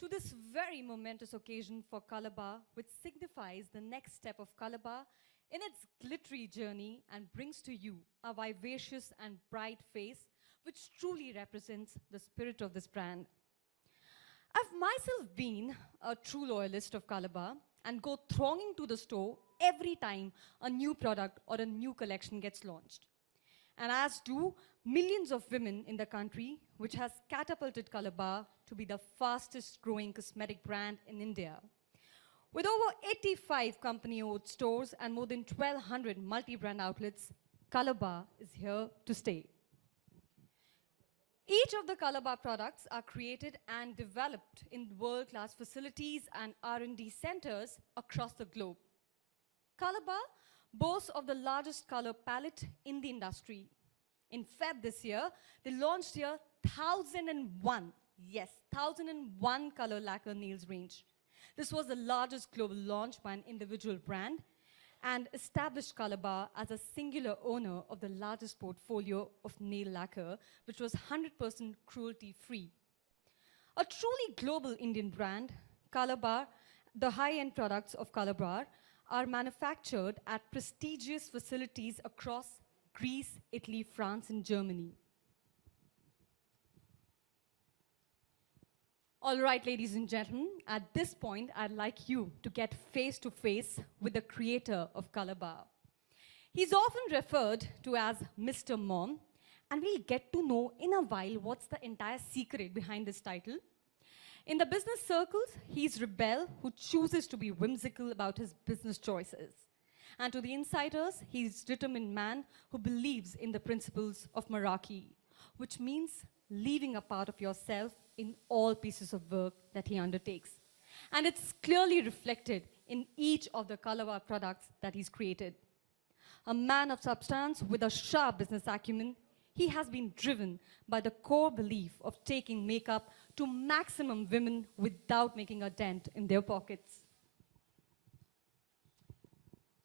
To this very momentous occasion for Colorbar, which signifies the next step of Colorbar in its glittery journey and brings to you a vivacious and bright face, which truly represents the spirit of this brand. I've myself been a true loyalist of Colorbar and go thronging to the store every time a new product or a new collection gets launched. And as do millions of women in the country, which has catapulted Colorbar to be the fastest growing cosmetic brand in India. With over 85 company-owned stores and more than 1,200 multi-brand outlets, Colorbar is here to stay. Each of the Colorbar products are created and developed in world-class facilities and R&D centers across the globe. Colorbar boasts of the largest color palette in the industry. In Feb this year, they launched their 1001, yes, 1001 color lacquer nails range. This was the largest global launch by an individual brand and established Colorbar as a singular owner of the largest portfolio of nail lacquer, which was 100% cruelty-free. A truly global Indian brand, Colorbar, the high-end products of Colorbar are manufactured at prestigious facilities across Greece, Italy, France, and Germany. All right, ladies and gentlemen, at this point, I'd like you to get face-to-face with the creator of Colorbar. He's often referred to as Mr. Mom, and we'll get to know in a while what's the entire secret behind this title. In the business circles, he's rebel who chooses to be whimsical about his business choices. And to the insiders, he's determined man who believes in the principles of Meraki, which means leaving a part of yourself in all pieces of work that he undertakes. And it's clearly reflected in each of the Colorbar products that he's created. A man of substance with a sharp business acumen, he has been driven by the core belief of taking makeup to maximum women without making a dent in their pockets.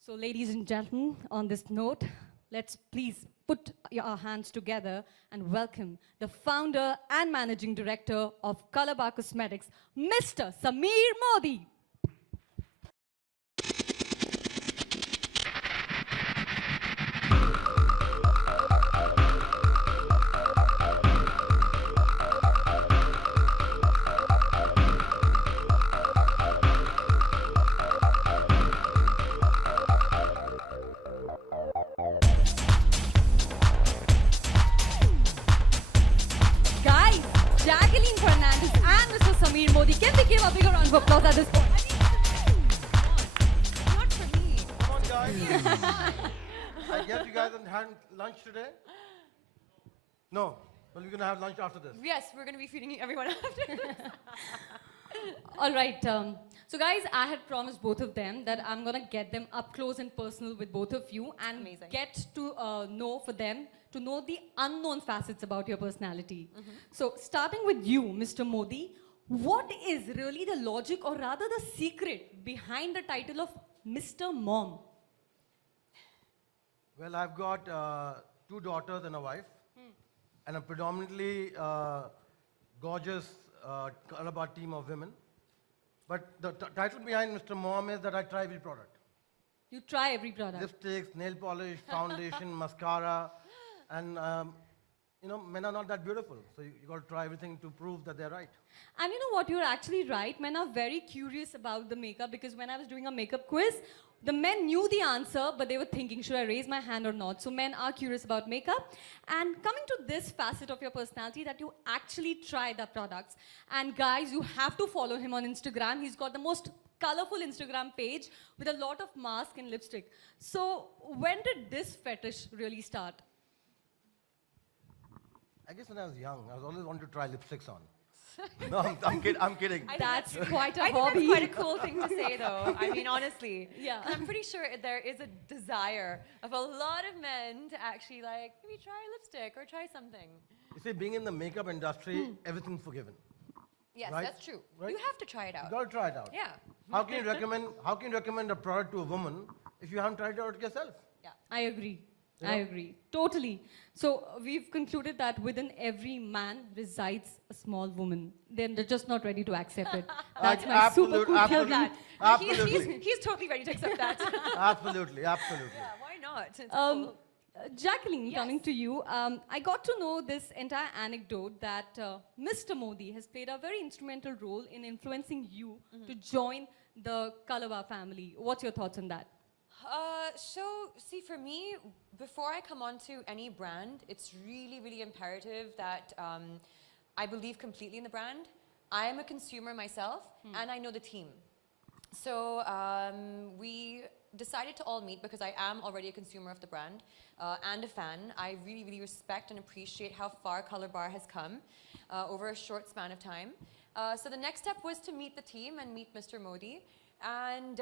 So ladies and gentlemen, on this note, let's please put our hands together and welcome the founder and managing director of Colorbar Cosmetics, Mr. Sameer Moody. Jacqueline, Fernandez, and Mr. Sameer Moody. Can we give a bigger round of applause at this point? Not for me. Come on, guys. I guess you guys haven't had lunch today? No. Well, we're going to have lunch after this. Yes, we're going to be feeding everyone after this. All right. So, guys, I had promised both of them that I'm going to get them up close and personal with both of you and get to know for them, to know the unknown facets about your personality. So, starting with you, Mr. Moody, what is really the logic or rather the secret behind the title of Mr. Mom? Well, I've got 2 daughters and a wife, and a predominantly gorgeous Colorbar team of women. But the title behind Mr. Mom is that I try every product. You try every product. Lipsticks, nail polish, foundation, mascara, and you know, men are not that beautiful. So you got to try everything to prove that they're right. And you know what, you're actually right. Men are very curious about the makeup because when I was doing a makeup quiz, the men knew the answer, but they were thinking, should I raise my hand or not? So men are curious about makeup. And coming to this facet of your personality, that you actually try the products. And guys, you have to follow him on Instagram. He's got the most colorful Instagram page with a lot of mask and lipstick. So when did this fetish really start? I guess when I was young, I was always wanted to try lipsticks on. No, I'm kidding. That's quite a I hobby. think that's quite a cool thing to say, though. I mean, honestly. Yeah. I'm pretty sure there is a desire of a lot of men to actually, like, maybe try lipstick or try something. You see, being in the makeup industry, everything's forgiven. Yes, Right? that's true. Right? You have to try it out. You got to try it out. Yeah. How can you recommend a product to a woman if you haven't tried it out yourself? Yeah. I agree. You I know? agree. Totally. So we've concluded that within every man resides a small woman. They're just not ready to accept it. That's my super cool absolute- theory. absolutely. He's totally ready to accept that. Absolutely, absolutely. Yeah, why not? It's Um, cool. Jacqueline, Yes. coming to you, I got to know this entire anecdote that Mr. Modi has played a very instrumental role in influencing you to join the Colorbar family. What's your thoughts on that? So, see, for me, before I come on to any brand, it's really, really imperative that I believe completely in the brand. I am a consumer myself, and I know the team. So we decided to all meet because I am already a consumer of the brand and a fan. I really, really respect and appreciate how far Colorbar has come over a short span of time. So the next step was to meet the team and meet Mr. Modi. And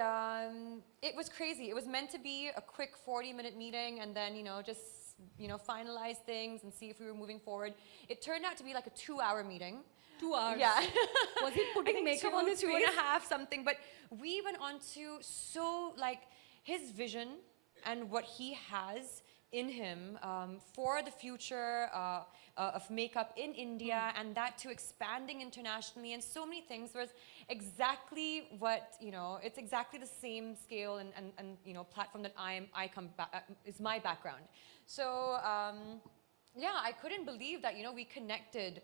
it was crazy. It was meant to be a quick 40-minute meeting and then, just, finalize things and see if we were moving forward. It turned out to be like a 2-hour meeting. 2 hours. Yeah. Was he I putting think makeup on his two face? and a half something, but we went on to his vision and what he has in him for the future of makeup in India and that to expanding internationally and so many things was exactly what, it's exactly the same scale and platform that I come back, is my background. So, yeah, I couldn't believe that, we connected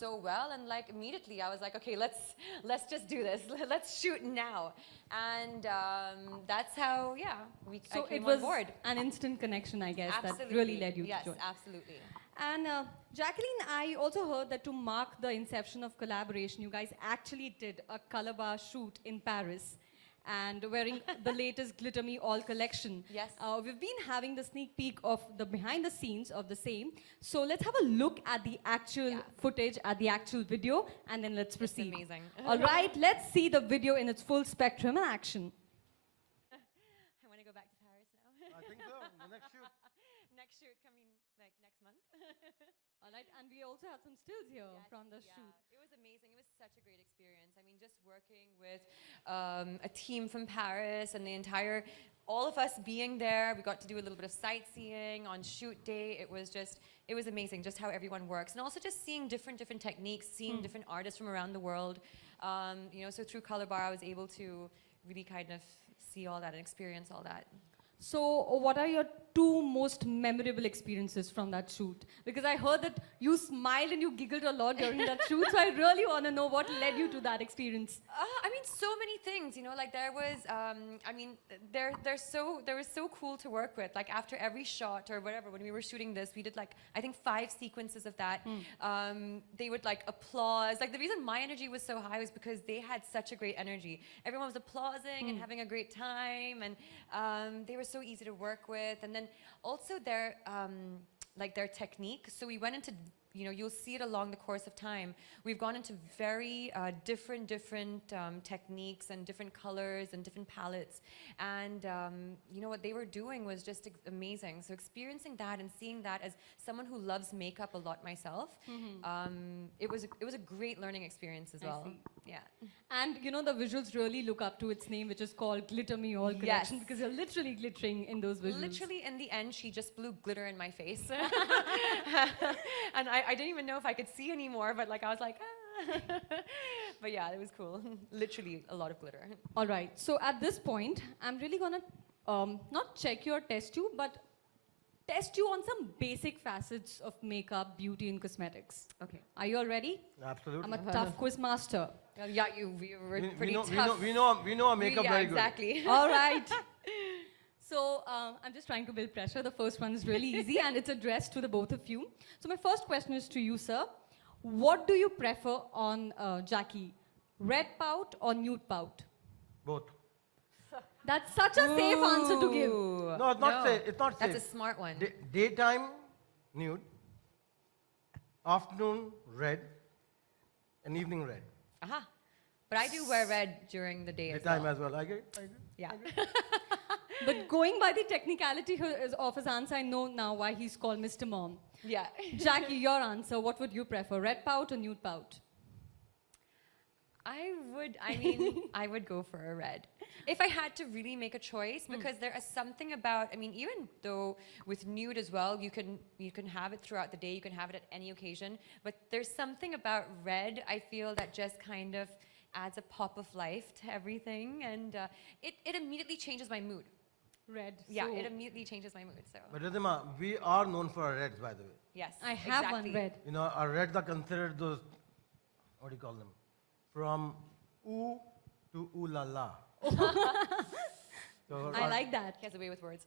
so well and immediately I was like, okay, let's just do this. Let's shoot now. And that's how, So I came it was on board. an instant connection, I guess, Absolutely. that really led you yes, to join. absolutely. And Jacqueline, I also heard that to mark the inception of collaboration, you guys actually did a Colorbar shoot in Paris and wearing the latest Glitter Me All collection. Yes. We've been having the sneak peek of the behind the scenes of the same. So let's have a look at the actual footage, at the actual video, and then let's proceed. It's amazing. All right, let's see the video in its full spectrum in action. I want to go back to Paris now. I think so. The next shoot. Next shoot coming next month. All right, and we also have some stills here from the shoot. It was amazing. It was such a great experience. I mean, just working with a team from Paris and all of us being there. We got to do a little bit of sightseeing on shoot day. It was amazing just how everyone works. And also just seeing different techniques, seeing different artists from around the world. So through Colorbar, I was able to really kind of see all that and experience all that. So what are your 2 most memorable experiences from that shoot? Because I heard that you smiled and you giggled a lot during that shoot, so I really want to know what led you to that experience. I mean, so many things, there was, they were so cool to work with. Like after every shot or whatever, when we were shooting this, we did I think 5 sequences of that. They would applause. The reason my energy was so high was because they had such a great energy. Everyone was applauding and having a great time, and they were so easy to work with. And then also their technique. So we went into, you'll see it along the course of time. We've gone into very different techniques and different colors and different palettes. And what they were doing was just amazing. So experiencing that and seeing that as someone who loves makeup a lot myself, it was a great learning experience as well. see. Yeah. And the visuals really look up to its name, which is called Glitter Me All collection, Yes. because you're literally glittering in those visuals. Literally, in the end, she just blew glitter in my face. And I didn't even know if I could see anymore, but I was like, ah. But yeah, it was cool. Literally, a lot of glitter. All right, so at this point, I'm really going to not check you or test you, but test you on some basic facets of makeup, beauty, and cosmetics. Okay. Are you all ready? Absolutely. I'm a tough quiz master. Yeah, you were pretty we tough. know our makeup Yeah, very good. exactly. All right. So I'm just trying to build pressure. The first one is really easy, and it's addressed to the both of you. So my first question is to you, sir. What do you prefer on Jackie? Red pout or nude pout? Both. That's such a safe answer to give. Ooh. No, it's not safe. It's not safe. That's a smart one. Daytime, nude. Afternoon, red. And evening, red. Aha. But I do wear red during the day as Daytime well. as well. I agree. Yeah. But going by the technicality of his answer, I know now why he's called Mr. Mom. Yeah. Jackie, your answer, what would you prefer, red pout or nude pout? I would go for a red. If I had to really make a choice, because there is something about, I mean, even though with nude as well, you can have it throughout the day, you can have it at any occasion, but there's something about red, I feel, that just kind of adds a pop of life to everything, and it immediately changes my mood. Red. Yeah, so it immediately changes my mood, so. But Ridhima, we are known for our reds, by the way. Yes, I have exactly. one red. You know, our reds are considered those, what do you call them? From ooh to ooh la la. So I like that. He has a way with words.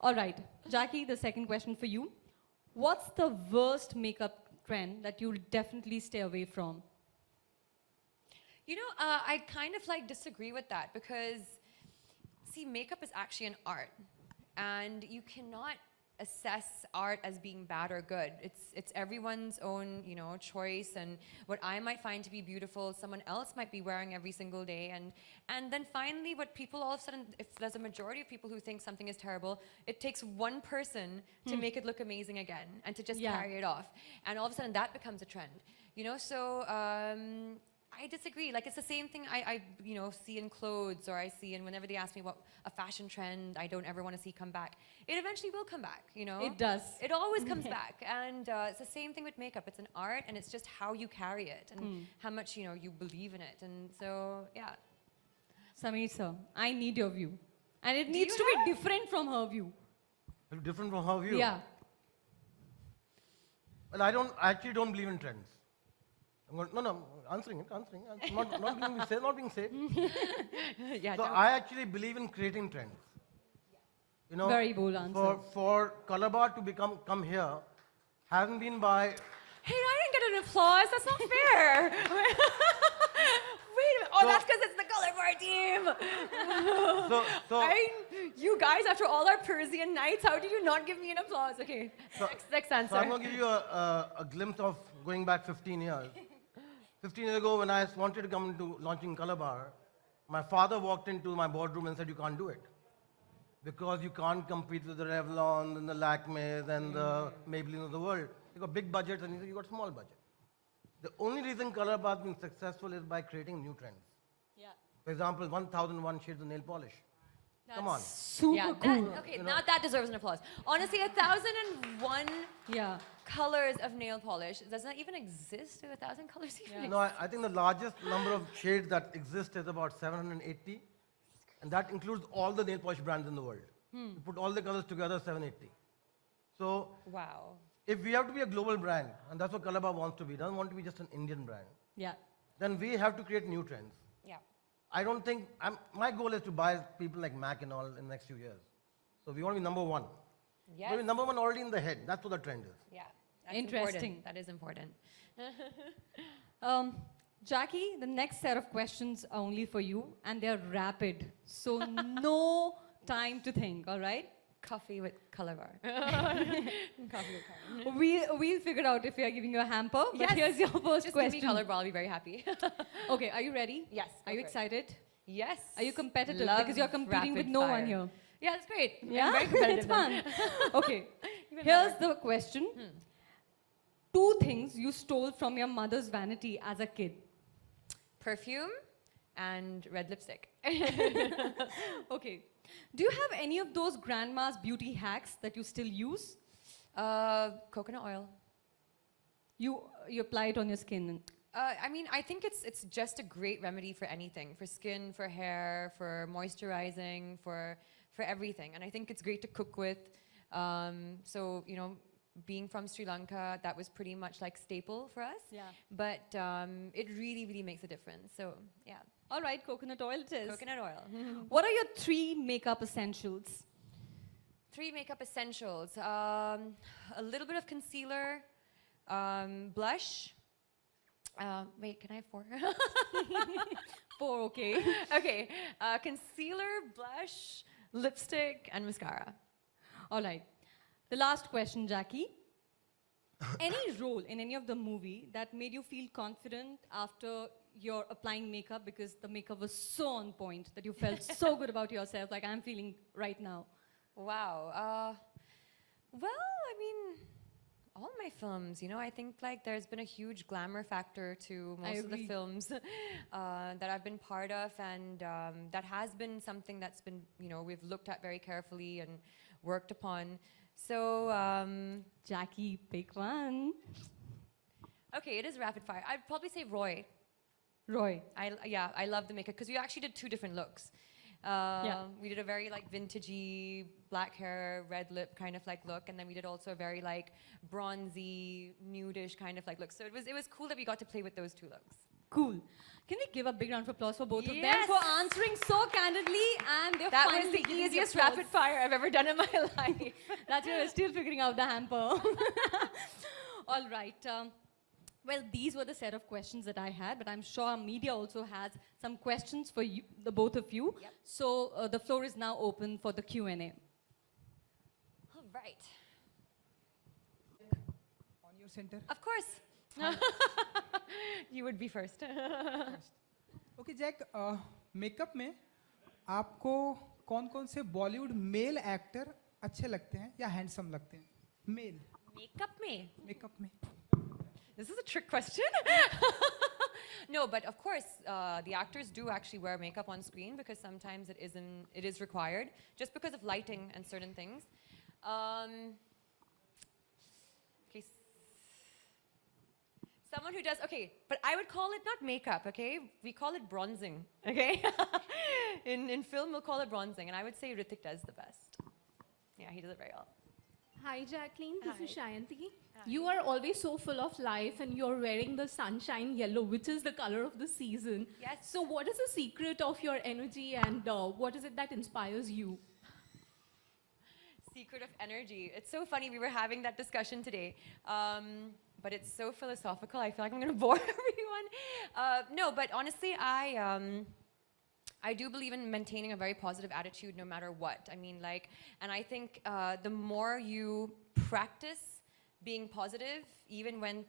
All right, Jackie, the second question for you. What's the worst makeup trend that you'll definitely stay away from? You know, I kind of like disagree with that because, see, makeup is actually an art, and you cannot assess art as being bad or good. It's everyone's own, you know, choice, and what I might find to be beautiful, someone else might be wearing every single day, and then finally, what people all of a sudden, if there's a majority of people who think something is terrible, it takes one person to make it look amazing again and to just carry it off, and all of a sudden that becomes a trend, you know. So I disagree. Like, it's the same thing I you know, see in clothes, or I see, and whenever they ask me what a fashion trend I don't ever want to see come back, it eventually will come back, you know? It does. It always comes back. And it's the same thing with makeup. It's an art, and it's just how you carry it and how much, you know, you believe in it. And so, yeah. Sameer sir, I need your view. And it Do needs you to be different from her view. different from her view. Yeah. Well, I actually don't believe in trends. No, answering it. Not being safe. Yeah. So I actually believe in creating trends. You know, Very bold answer. For Colorbar to come here, hasn't been by. Hey, I didn't get an applause. That's not fair. Wait a minute. Oh, So- that's because it's the Colorbar team. So You guys, after all our Persian nights, how did you not give me an applause? Okay, So- next answer. So I'm going to give you a glimpse of going back 15 years. 15 years ago, when I wanted to come into launching Colorbar, my father walked into my boardroom and said, "You can't do it. Because you can't compete with the Revlon and the Lakmes and the Maybelline of the world. You got big budgets and you got small budget." The only reason Colorbar has been successful is by creating new trends. Yeah. For example, 1001 shades of nail polish. Come on. Super Yeah, cool. okay, now that deserves an applause. Honestly, 1001 Yeah. colors of nail polish. Does not even exist? Do 1,000 colors even No, I think the largest number of shades that exist is about 780. And that includes all the nail polish brands in the world. You put all the colors together, 780. So Wow. if we have to be a global brand, and that's what Colorbar wants to be, doesn't want to be just an Indian brand, Yeah. then we have to create new trends. Yeah. I don't think, my goal is to buy people like Mac and all in the next few years. So we want to be number one. Yes. We're number one already in the head. That's what the trend is. Yeah. That's Interesting. Important. That is important. Jackie, the next set of questions are only for you, and they're rapid. So no time to think, all right? Coffee with Colorbar. Coffee with Colorbar. We'll figure out if we are giving you a hamper, but Yes. here's your first Just question. give me Colorbar, I'll be very happy. Okay, are you ready? Yes, Are go you for it. excited? Yes. Are you competitive? Love Because you're competing with rapid no fire. one here. Yeah, that's great. Yeah, I'm very competitive. it's fun. Okay, Even here's better. the question. 2 things you stole from your mother's vanity as a kid. Perfume and red lipstick. Okay. Do you have any of those grandma's beauty hacks that you still use? Coconut oil. You apply it on your skin. I mean, I think it's just a great remedy for anything, for skin, for hair, for moisturizing, for everything. And I think it's great to cook with. So, you know, being from Sri Lanka, that was pretty much like staple for us. Yeah. But it really, really makes a difference. So, yeah, All right, coconut oil it is. coconut oil. What are your 3 makeup essentials? 3 makeup essentials. A little bit of concealer, blush. Wait, can I have 4? 4, okay. Okay, concealer, blush, lipstick, and mascara. All right. The last question, Jackie. Any role in any of the movie that made you feel confident after you're applying makeup because the makeup was so on point that you felt so good about yourself, like I'm feeling right now? Wow. Well, I mean, All my films, you know, I think like there's been a huge glamour factor to I most of the agree. films that I've been part of, and that has been something that's been, you know, we've looked at very carefully and worked upon. So, Jackie, pick one. okay, it is rapid fire. I'd probably say Roy. Roy. Yeah, I love the makeup because we actually did 2 different looks. We did a very like vintagey, black hair, red lip kind of like look, and then we did also a very like bronzy, nudish kind of like look. So it was cool that we got to play with those 2 looks. Cool. Can we give a big round of applause for both of them Yes. for answering so candidly, and they're That was finally the giving easiest applause. rapid fire I've ever done in my life. That's why we're still figuring out the hamper. All right. Well, these were the set of questions that I had, but I'm sure our media also has some questions for you, the both of you. Yep. So the floor is now open for the Q&A. All right. On your center. Of course. You would be first. Okay Jack makeup में आपको कौन कौन से Bollywood male actor अच्छे लगते हैं या handsome लगते हैं मेल Makeup me. मेकअप में This is a trick question. No, but of course, the actors do actually wear makeup on screen because sometimes it is required, just because of lighting and certain things. Okay, someone who does, okay, but I would call it not makeup, okay? We call it bronzing, okay? in film, we'll call it bronzing, and I would say Hrithik does the best. Yeah, he does it very well. Hi Jacqueline, this is Hi. Shayanti. You are always so full of life and you're wearing the sunshine yellow, which is the color of the season. Yes. So what is the secret of your energy and what is it that inspires you? Secret of energy. It's so funny, we were having that discussion today. But it's so philosophical, I feel like I'm going to bore everyone. No, but honestly, I do believe in maintaining a very positive attitude no matter what. I mean, like, and I think the more you practice being positive, even when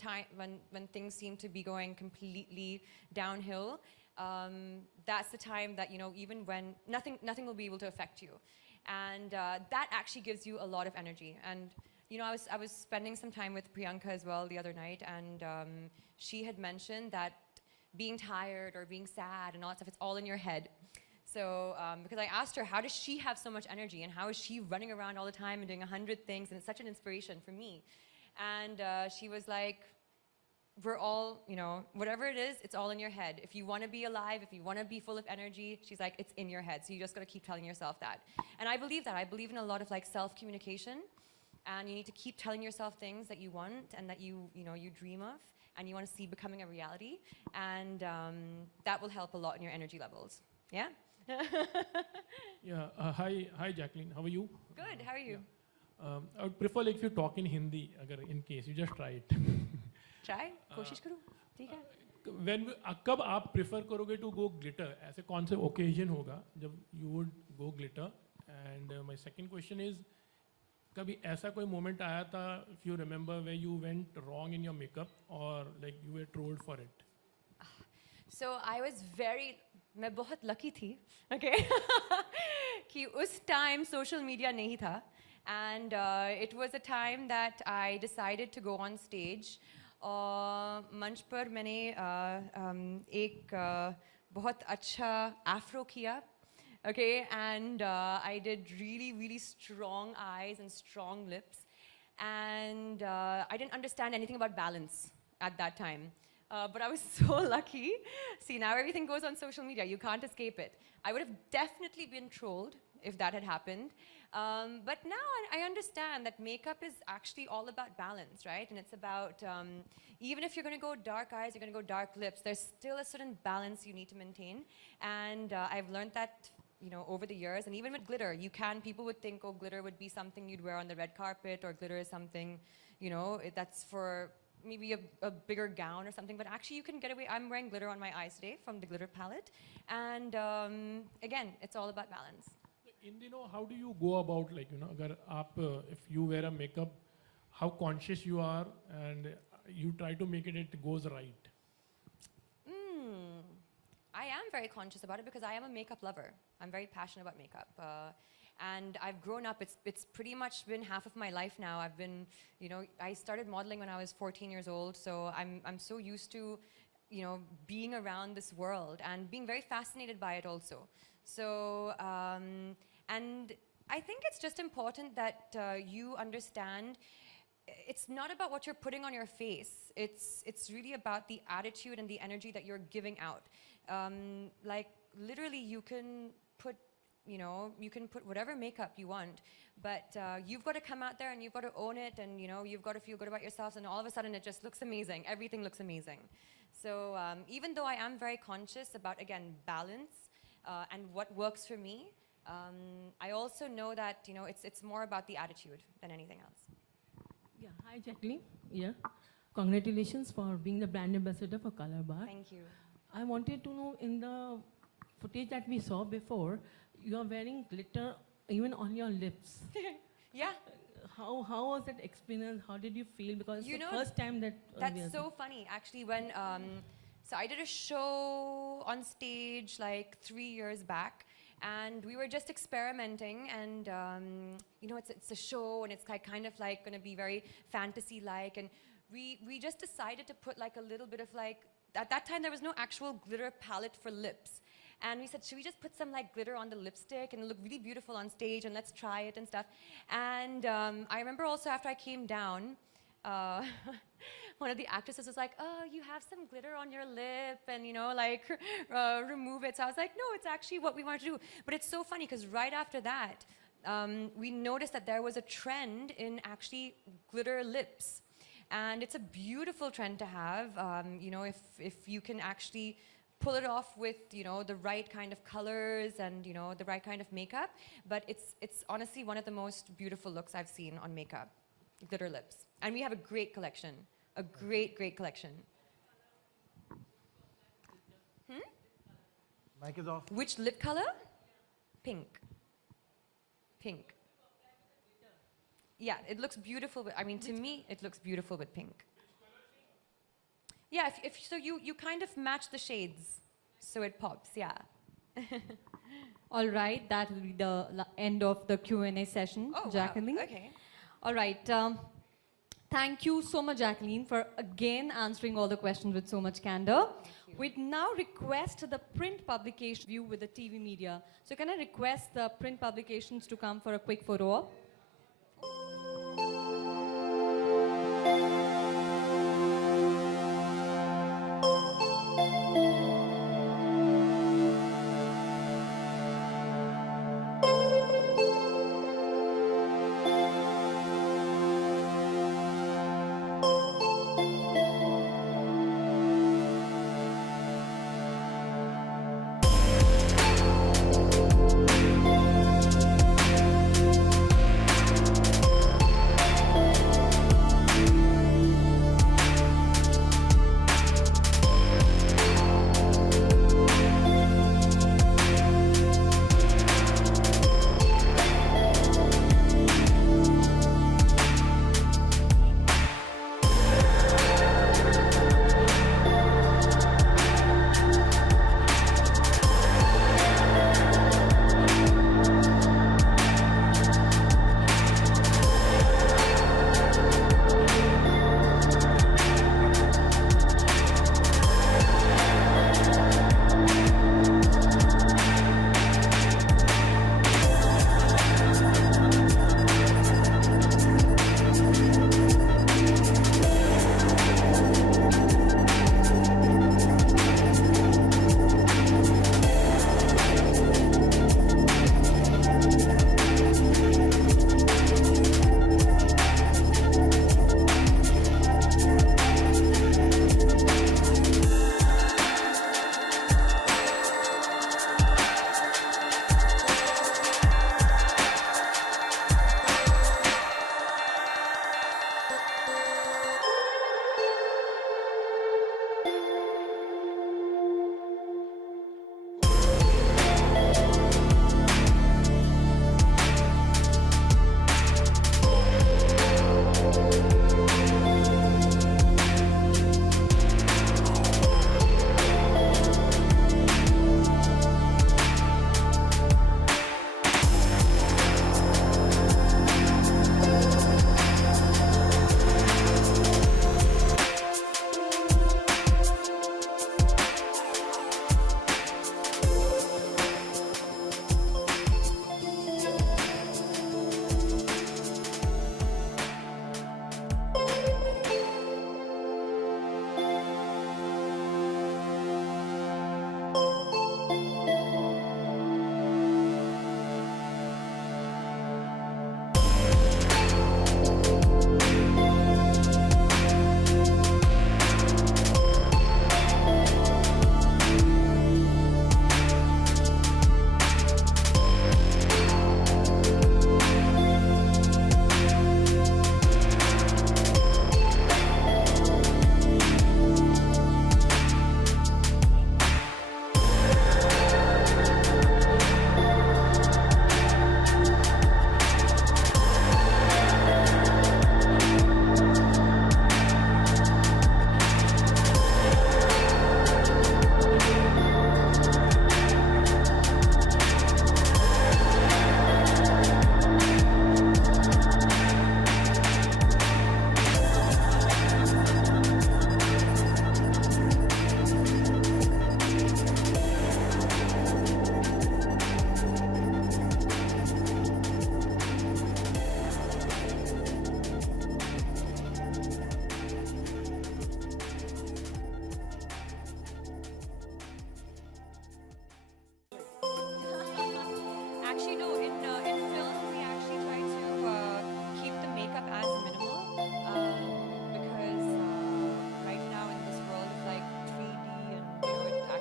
things seem to be going completely downhill, that's the time that, you know, even when nothing will be able to affect you. And that actually gives you a lot of energy. And, you know, I was spending some time with Priyanka as well the other night, and she had mentioned that being tired or being sad and all that stuff, it's all in your head. So, because I asked her, how does she have so much energy and how is she running around all the time and doing 100 things, and it's such an inspiration for me. And she was like, we're all, you know, whatever it is, it's all in your head. If you want to be alive, if you want to be full of energy, she's like, it's in your head. So you just got to keep telling yourself that. And I believe that. I believe in a lot of like self-communication, and you need to keep telling yourself things that you want and that you dream of and you want to see becoming a reality. And that will help a lot in your energy levels. Yeah? Yeah. Hi, Jacqueline. How are you? Good. How are you? I would prefer like if you talk in Hindi, agar in case you just try it. Try? कोशिश करूँ? ठीक है? कब आप prefer करोगे to go glitter? ऐसे कौन से occasion होगा जब you would go glitter? And my second question is, कभी ऐसा कोई moment आया था, if you remember, where you went wrong in your makeup or like you were trolled for it? So I was मैं बहुत lucky थी, okay? कि उस time social media नहीं था. And it was a time that I decided to go on stage. मंच पर मैंने एक बहुत अच्छा afro किया. Okay, and I did really, really strong eyes and strong lips. And I didn't understand anything about balance at that time. But I was so lucky. See, now everything goes on social media. You can't escape it. I would have definitely been trolled if that had happened. But now I understand that makeup is actually all about balance, right? And it's about, even if you're going to go dark eyes, you're going to go dark lips, there's still a certain balance you need to maintain. And I've learned that, you know, over the years. And even with glitter, people would think, oh, glitter would be something you'd wear on the red carpet, or glitter is something, you know, that's for maybe a bigger gown or something. But actually, you can get away. I'm wearing glitter on my eyes today from the glitter palette. And again, it's all about balance. How do you go about, like, you know, agar if you wear a makeup, how conscious you are and you try to make it goes right? I am very conscious about it because I am a makeup lover. I'm very passionate about makeup. and I've grown up. It's pretty much been half of my life now. I've been, I started modeling when I was 14 years old, so I'm so used to, being around this world and being very fascinated by it also. So, and I think it's just important that you understand it's not about what you're putting on your face. It's really about the attitude and the energy that you're giving out. Like literally, you can put whatever makeup you want, but you've got to come out there and you've got to own it, and you've got to feel good about yourselves, and all of a sudden it just looks amazing. Everything looks amazing. So even though I am very conscious about, again, balance and what works for me, I also know that it's more about the attitude than anything else. Yeah, hi Jacqueline. Yeah, congratulations for being the brand ambassador for Colorbar. Thank you. I wanted to know, in the footage that we saw before, you are wearing glitter even on your lips. Yeah. How was that experience? How did you feel? Because it's the first time that that's so funny. Actually, when so I did a show on stage like 3 years back, and we were just experimenting, and it's a show, and it's kind of like going to be very fantasy-like, and we just decided to put like a little bit of like, at that time there was no actual glitter palette for lips. And we said, should we just put some like glitter on the lipstick and look really beautiful on stage, and let's try it and stuff. And I remember also after I came down, one of the actresses was like, oh, you have some glitter on your lip, and remove it. So I was like, no, it's actually what we want to do. But it's so funny because right after that, we noticed that there was a trend in actually glitter lips. And it's a beautiful trend to have, if you can actually pull it off with, the right kind of colors and, the right kind of makeup. But it's honestly one of the most beautiful looks I've seen on makeup, glitter lips. And we have a great collection, a great, great collection. Mic is off. Which lip color? Pink. Pink. Yeah, it looks beautiful. To me, it looks beautiful with pink. Yeah, if so you kind of match the shades, so it pops, yeah. All right, that will be the end of the Q&A session, Oh, Jacqueline. wow. Okay. All right, thank you so much, Jacqueline, for again answering all the questions with so much candor. We'd now request the print publication view with the TV media. So can I request the print publications to come for a quick photo op?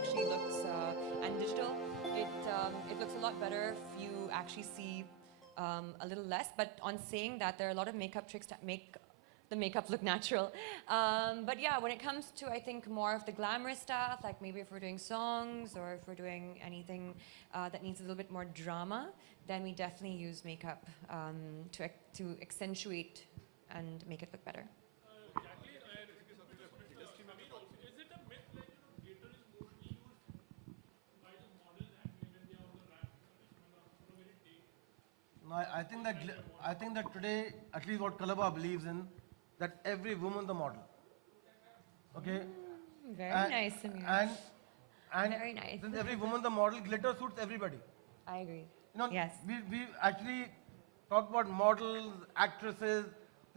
actually looks, and digital, it looks a lot better if you actually see a little less. But on saying that, there are a lot of makeup tricks that make the makeup look natural. But yeah, when it comes to, I think, more of the glamorous stuff, like maybe if we're doing songs or if we're doing anything that needs a little bit more drama, then we definitely use makeup to accentuate and make it look better. Jacqueline, is it a myth that glitter is mostly used by the models actually when they are on the ramp? Very day. No, I think that today, at least what Colorbar believes in, that every woman's a model. Okay? Very And- nice, Samir. And Very nice. since every woman's a model, glitter suits everybody. I agree. You know, Yes. we actually talk about models, actresses.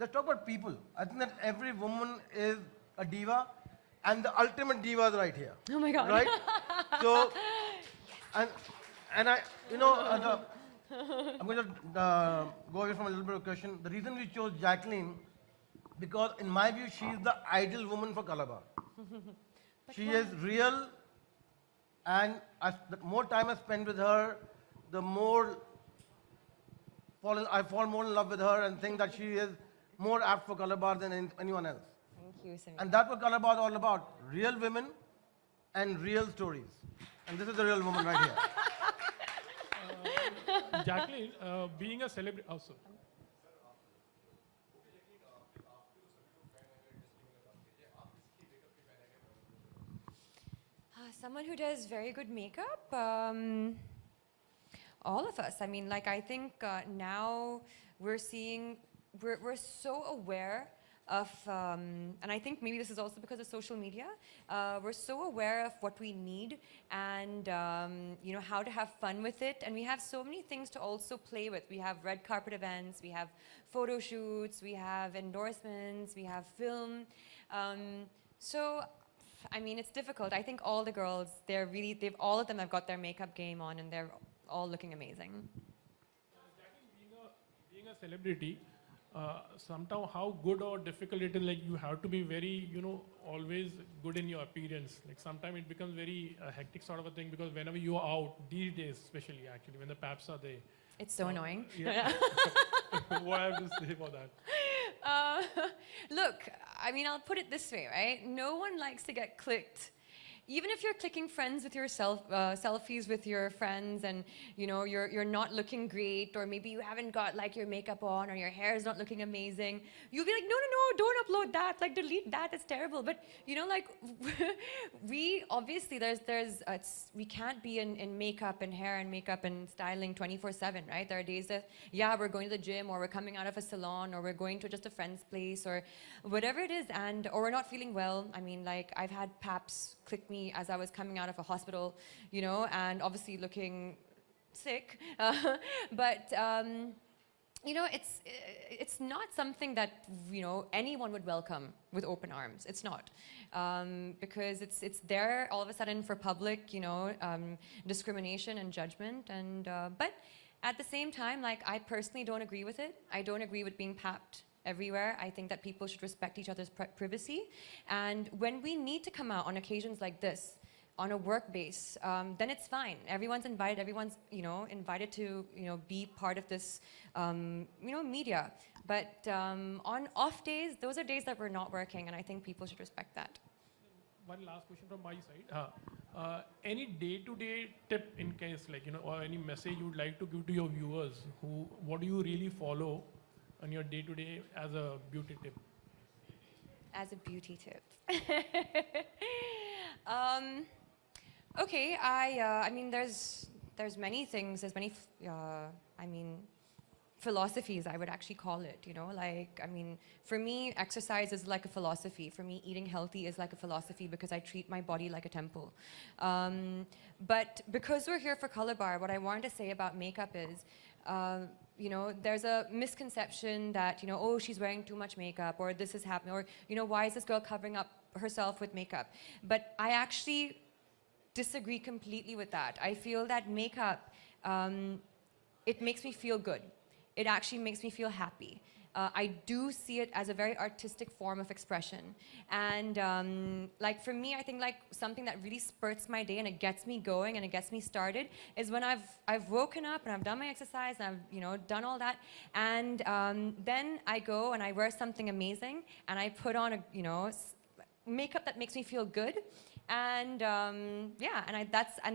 Let's talk about people. I think that every woman is a diva, and the ultimate diva is right here. Oh my God. Right? So, and I, you know, I'm going to go away from a little bit of question. The reason we chose Jacqueline, because in my view, she is the ideal woman for Colorbar. She is real, and the more time I spend with her, the more I fall more in love with her and think that she is more apt for Colorbar than anyone else. Thank you, Samir. And that's what Colorbar is all about. Real women and real stories. And this is the real woman right here. Jacqueline, being a celebrity, also. Someone who does very good makeup, all of us. I mean, like, I think now we're seeing, we're so aware of, and I think maybe this is also because of social media, we're so aware of what we need and, you know, how to have fun with it. And we have so many things to also play with. We have red carpet events, we have photo shoots, we have endorsements, we have film. So, I mean, it's difficult. I think all the girls, all of them have got their makeup game on and they're all looking amazing. Being a celebrity, somehow how good or difficult it is, like you have to be very, you know, always good in your appearance. Like sometimes it becomes very hectic sort of a thing because whenever you are out, these days especially actually, when the paps are there. It's so annoying. Yeah. What I have to say for that? Look, I mean, I'll put it this way, right? No one likes to get clicked. Even if you're clicking friends with yourself, selfies with your friends, and you know you're not looking great, or maybe you haven't got like your makeup on, or your hair is not looking amazing, you'll be like, no, don't upload that, like delete that, it's terrible. But you know, like we obviously we can't be in makeup and hair and makeup and styling 24/7, right? There are days that we're going to the gym, or we're coming out of a salon, or we're going to just a friend's place, or whatever it is, or we're not feeling well. I mean, like I've had paps click me as I was coming out of a hospital, you know, and obviously looking sick. But you know, it's not something that, you know, anyone would welcome with open arms. It's not, because it's there all of a sudden for public, you know, discrimination and judgment. And but at the same time, like I personally don't agree with it. I don't agree with being papped everywhere. I think that people should respect each other's privacy. And when we need to come out on occasions like this, on a work base, then it's fine. Everyone's invited. Everyone's, you know, invited to, you know, be part of this, you know, media. But on off days, those are days that we're not working, and I think people should respect that. One last question from my side. Any day-to-day tip in case, like, you know, or any message you would like to give to your viewers, what do you really follow on your day-to-day as a beauty tip? As a beauty tip. Okay, I mean, there's many things, there's many, I mean, philosophies, I would actually call it, you know, like, I mean, for me, exercise is like a philosophy. For me, eating healthy is like a philosophy because I treat my body like a temple. But because we're here for Colorbar, what I wanted to say about makeup is, you know, there's a misconception that, you know, oh, she's wearing too much makeup, or this is happening, or, you know, why is this girl covering up herself with makeup? But I actually disagree completely with that. I feel that makeup, it makes me feel good. It actually makes me feel happy. I do see it as a very artistic form of expression. And like for me, I think like something that really spurts my day and it gets me going and it gets me started is when I've woken up and I've done my exercise and I've done all that, and then I go and I wear something amazing and I put on a makeup that makes me feel good, and yeah, and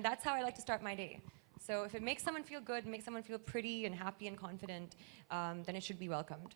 that's how I like to start my day. So if it makes someone feel good, makes someone feel pretty and happy and confident, then it should be welcomed.